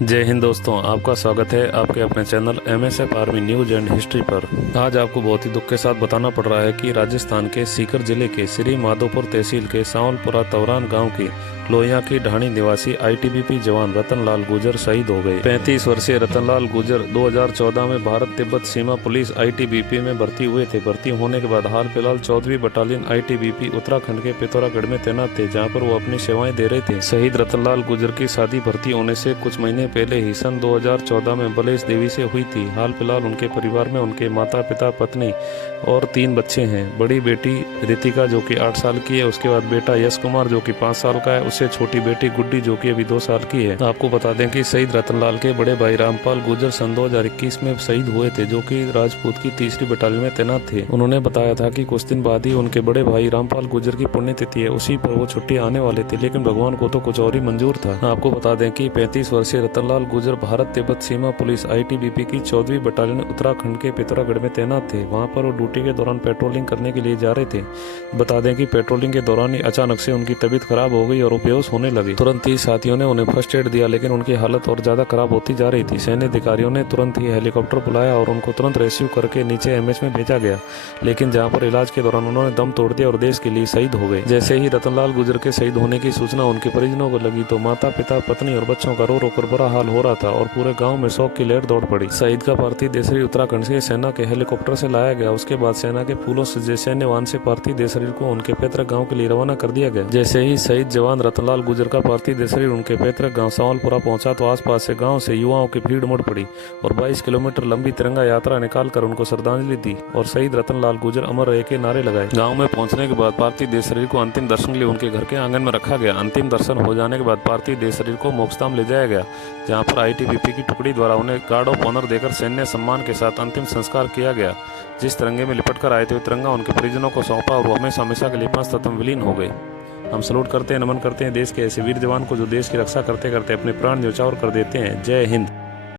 जय हिंद दोस्तों, आपका स्वागत है आपके अपने channel MSF army news and history पर। आज आपको बहुत ही दुख के साथ बताना पड़ रहा है कि राजस्थान के सीकर जिले के श्री माधोपुर तहसील के सांवलपुरा तवरान गांव की लोहिया की ढाणी निवासी ITBP जवान रतनलाल गुर्जर शहीद हो गए। 35 वर्षीय रतनलाल गुर्जर 2014 में भारत तिब्बत सीमा पुलिस ITBP में भर्ती हुए थे। भर्ती होने के बाद हाल फिलहाल 14वीं बटालियन ITBP उत्तराखंड के पिथौरागढ़ में तैनात थे, जहां पर वो अपनी सेवाएं दे रहे थे। शहीद रतनलाल गुर्जर की शादी भर्ती होने से कुछ महीने पहले ही सन 2014 में बलेश देवी से हुई थी। हाल फिलहाल उनके परिवार में उनके माता पिता, पत्नी और 3 बच्चे हैं। बड़ी बेटी रितिका जो कि 8 साल की है, उसके बाद बेटा यश कुमार जो कि 5 साल का है, उससे छोटी बेटी गुड्डी जो कि अभी 2 साल की है। आपको बता दें कि शहीद रतनलाल के बड़े भाई रामपाल गुर्जर सन 2021 में शहीद हुए थे, जो कि राजपूत की 3री बटालियन में तैनात थे। उन्होंने बताया था कि कुछ दिन बाद ही उनके बड़े भाई रामपाल गुर्जर की पुण्यतिथि है, उसी पर वो छुट्टी आने वाले थे, लेकिन भगवान को तो कुछ और ही मंजूर था। आपको बता दें कि 35 वर्षीय रतनलाल गुर्जर भारत तिब्बत सीमा पुलिस ITBP की 14वीं बटालियन उत्तराखंड के पिथौरागढ़ में तैनात थे। वहां पर वो ड्यूटी के दौरान पेट्रोलिंग करने के लिए जा रहे थे। बता दें कि पेट्रोलिंग के दौरान ही अचानक से उनकी तबीयत खराब हो गई और वो बेहोश होने लगे। तुरंत ही साथियों ने उन्हें फर्स्ट एड दिया, लेकिन उनकी हालत और ज्यादा खराब होती जा रही थी। सैन्य अधिकारियों ने तुरंत ही हेलीकॉप्टर बुलाया और उनको तुरंत रेस्क्यू करके नीचे MH में भेजा गया, लेकिन जहाँ पर इलाज के दौरान उन्होंने दम तोड़ दिया और देश के लिए शहीद हो गए। जैसे ही रतनलाल गुर्जर के शहीद होने की सूचना उनके परिजनों को लगी तो माता पिता, पत्नी और बच्चों का रो रो कर बुरा हाल हो रहा था और पूरे गांव में शोक की लहर दौड़ पड़ी। शहीद का पार्थिव देह शरीर उत्तराखंड से सेना के हेलीकॉप्टर से लाया गया। उसके बाद सेना के फूलों से सैन्य वाहन से पार्थिव देह शरीर को उनके पैतृक गांव के लिए रवाना कर दिया गया। जैसे ही शहीद जवान रतनलाल गुर्जर का पार्थिव देह शरीर उनके पैतृक गांव सांवलपुरा पहुंचा तो आसपास से गांव से युवाओं की भीड़ उमड़ पड़ी और 22 किलोमीटर लंबी तिरंगा यात्रा निकालकर उनको श्रद्धांजलि दी और शहीद रतनलाल गुर्जर अमर रहे के नारे लगाए। गाँव में पहुंचने के बाद पार्थिव देह शरीर को अंतिम दर्शन के लिए उनके घर के आंगन में रखा गया। अंतिम दर्शन हो जाने के बाद पार्थिव देह शरीर को मोक्षधाम ले जाया गया, जहाँ पर ITBP की टुकड़ी द्वारा उन्हें गार्ड ऑफ ऑनर देकर सैन्य सम्मान के साथ अंतिम संस्कार किया गया। जिस तिरंगे में लिपट कर आए थे तिरंगा उनके परिजनों को सौंपा और वो हमेशा हमेशा के लिए पंच तत्व विलीन हो गए। हम सलूट करते हैं, नमन करते हैं देश के ऐसे वीर जवान को जो देश की रक्षा करते करते अपने प्राण न्यौछावर कर देते हैं। जय हिंद।